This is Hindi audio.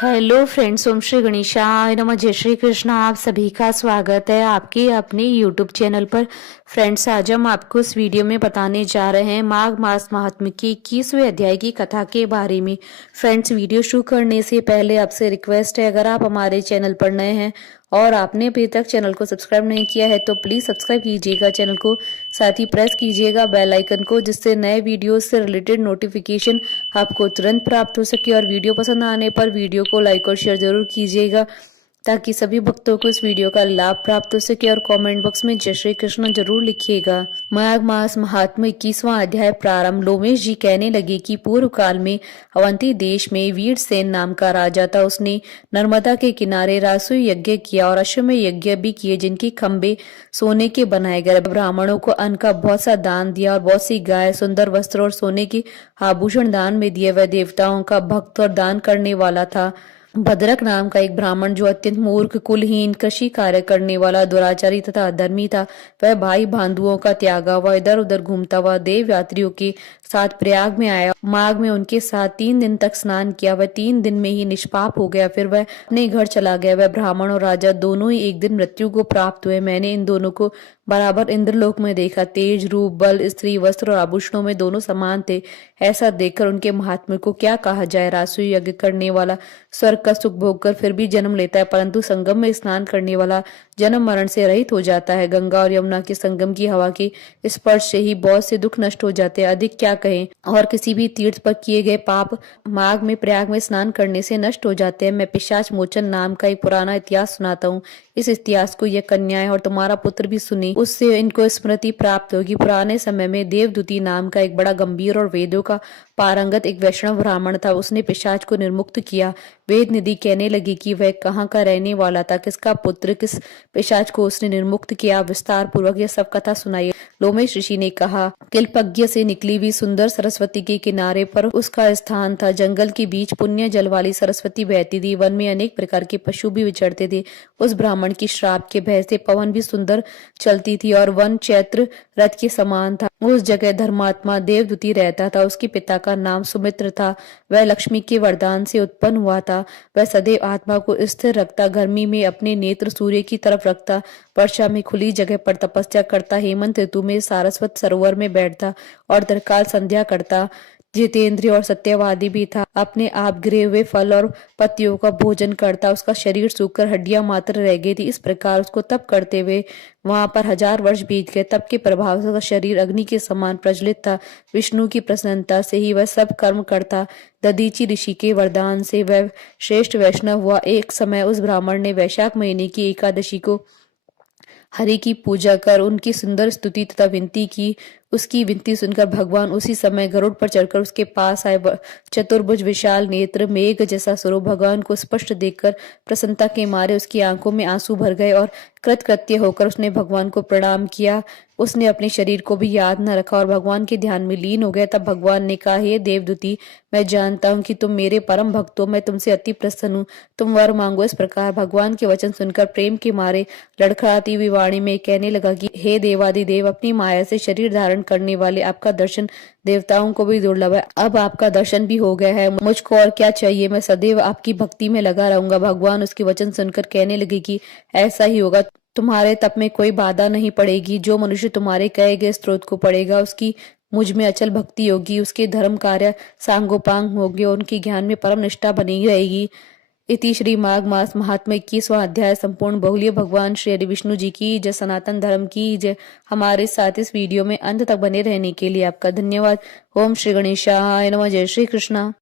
हेलो फ्रेंड्स, ओम श्री गणेशाय नमः। जय श्री कृष्ण। आप सभी का स्वागत है आपके अपने यूट्यूब चैनल पर। फ्रेंड्स, आज हम आपको इस वीडियो में बताने जा रहे हैं माघ मास महात्म्य की 21वें अध्याय की कथा के बारे में। फ्रेंड्स, वीडियो शुरू करने से पहले आपसे रिक्वेस्ट है, अगर आप हमारे चैनल पर नए हैं और आपने अभी तक चैनल को सब्सक्राइब नहीं किया है तो प्लीज सब्सक्राइब कीजिएगा चैनल को, साथ ही प्रेस कीजिएगा बेल आइकन को, जिससे नए वीडियो से रिलेटेड नोटिफिकेशन आपको तुरंत प्राप्त हो सके। और वीडियो पसंद आने पर वीडियो को लाइक और शेयर जरूर कीजिएगा ताकि सभी भक्तों को इस वीडियो का लाभ प्राप्त हो सके। और कमेंट बॉक्स में जय श्री कृष्ण जरूर लिखिएगा। माघ मास महात्म्य 21वां अध्याय प्रारंभ। लोमेश जी कहने लगे कि पूर्व काल में अवंती देश में वीरसेन नाम का राजा था। उसने नर्मदा के किनारे रासुई यज्ञ किया और अश्वमेध यज्ञ भी किए, जिनके खंबे सोने के बनाए गए। ब्राह्मणों को अन्न का बहुत सा दान दिया और बहुत सी गाय, सुंदर वस्त्र और सोने के आभूषण दान में दिए। वह देवताओं का भक्त और दान करने वाला था। भद्रक नाम का एक ब्राह्मण, जो अत्यंत मूर्ख, कुलहीन, कृषि कार्य करने वाला, दुराचारी तथा अधर्मी था, वह भाई बंधुओं का त्यागा हुआ इधर उधर घूमता हुआ देव यात्रियों के साथ प्रयाग में आया। माघ में उनके साथ 3 दिन तक स्नान किया। वह 3 दिन में ही निष्पाप हो गया। फिर वह अपने घर चला गया। वह ब्राह्मण और राजा दोनों ही एक दिन मृत्यु को प्राप्त हुए। मैंने इन दोनों को बराबर इंद्रलोक में देखा। तेज, रूप, बल, स्त्री, वस्त्र और आभूषणों में दोनों समान थे। ऐसा देखकर उनके महात्म्य को क्या कहा जाए। रासुई यज्ञ करने वाला स्वर्ग का सुख भोगकर फिर भी जन्म लेता है, परंतु संगम में स्नान करने वाला जन्म मरण से रहित हो जाता है। गंगा और यमुना के संगम की हवा के स्पर्श से ही बहुत से दुख नष्ट हो जाते हैं। अधिक क्या कहें। और किसी भी तीर्थ पर किए गए पाप माघ में प्रयाग में स्नान करने से नष्ट हो जाते हैं। मैं पिशाच मोचन नाम का एक पुराना इतिहास सुनाता हूँ। इस इतिहास को यह कन्याएं और तुम्हारा पुत्र भी सुनी, उससे इनको स्मृति प्राप्त होगी। पुराने समय में देवदूती नाम का एक बड़ा गंभीर और वेदों का पारंगत एक वैष्णव ब्राह्मण था। उसने पिशाच को निर्मुक्त किया। वेद निधि कहने लगी कि वह कहाँ का रहने वाला था, किसका पुत्र, किस पिशाच को उसने निर्मुक्त किया। विस्तार पूर्वक यह सब कथा सुनाई। लोमेश ऋषि ने कहा, किल्पज्ञ से निकली हुई सुंदर सरस्वती के किनारे पर उसका स्थान था। जंगल के बीच पुण्य जल वाली सरस्वती बहती थी। वन में अनेक प्रकार के पशु भी विचरते थे। उस ब्राह्मण की श्राप के भय से पवन भी सुंदर चलती थी और वन चैत्र रथ के समान था। उस जगह धर्मात्मा देवदूती रहता था। उसके पिता का नाम सुमित्र था। वह लक्ष्मी के वरदान से उत्पन्न हुआ था। वह सदैव आत्मा को स्थिर रखता, गर्मी में अपने नेत्र सूर्य की तरफ रखता, वर्षा में खुली जगह पर तपस्या करता, हेमंत ऋतु में सारस्वत सरोवर में बैठता और दरकाल संध्या करता। जितेंद्रिय और सत्यवादी भी था। अपने आप गिरे हुए फल और पत्तियों का भोजन करता। उसका शरीर सूखकर हड्डियां मात्र रह गई थी। इस प्रकार उसको तप करते हुए वहां पर 1000 वर्ष बीत गए। तप के प्रभाव से उसका शरीर अग्नि के समान प्रज्वलित था। विष्णु की प्रसन्नता से ही वह सब कर्म करता। दधीचि ऋषि के वरदान से वह श्रेष्ठ वैष्णव हुआ। एक समय उस ब्राह्मण ने वैशाख महीने की एकादशी को हरि की पूजा कर उनकी सुंदर स्तुति तथा विनती की। उसकी विनती सुनकर भगवान उसी समय गरुड़ पर चढ़कर उसके पास आए। चतुर्भुज, विशाल नेत्र, मेघ जैसा स्वरूप भगवान को स्पष्ट देखकर प्रसन्नता के मारे उसकी आंखों में आंसू भर गए और कृतकृत्य होकर उसने भगवान को प्रणाम किया। उसने अपने शरीर को भी याद न रखा और भगवान के ध्यान में लीन हो गया। तब भगवान ने कहा, हे देवदूती, मैं जानता हूँ कि तुम मेरे परम भक्त हो। मैं तुमसे अति प्रसन्न हूँ। तुम वर मांगो। इस प्रकार भगवान के वचन सुनकर प्रेम के मारे लड़खड़ाती हुई वाणी में कहने लगा कि हे देवादिदेव, अपनी माया से शरीर धारण करने वाले, आपका दर्शन देवताओं को भी दुर्लभ है। अब आपका दर्शन भी हो गया है, मुझको और क्या चाहिए। मैं सदैव आपकी भक्ति में लगा रहूंगा। भगवान उसके वचन सुनकर कहने लगे कि ऐसा ही होगा। तुम्हारे तप में कोई बाधा नहीं पड़ेगी। जो मनुष्य तुम्हारे कहे गए स्त्रोत को पढ़ेगा, उसकी मुझ में अचल भक्ति होगी, उसके धर्म कार्य सांगोपांग होंगे और उनकी ज्ञान में परम निष्ठा बनी रहेगी। इति श्री माघ मास महात्म्य 21वां अध्याय संपूर्ण। बहुलिए भगवान श्री हरि विष्णु जी की जय। सनातन धर्म की जय। हमारे साथ इस वीडियो में अंत तक बने रहने के लिए आपका धन्यवाद। ओम श्री गणेशाय नमः। जय श्री कृष्णा।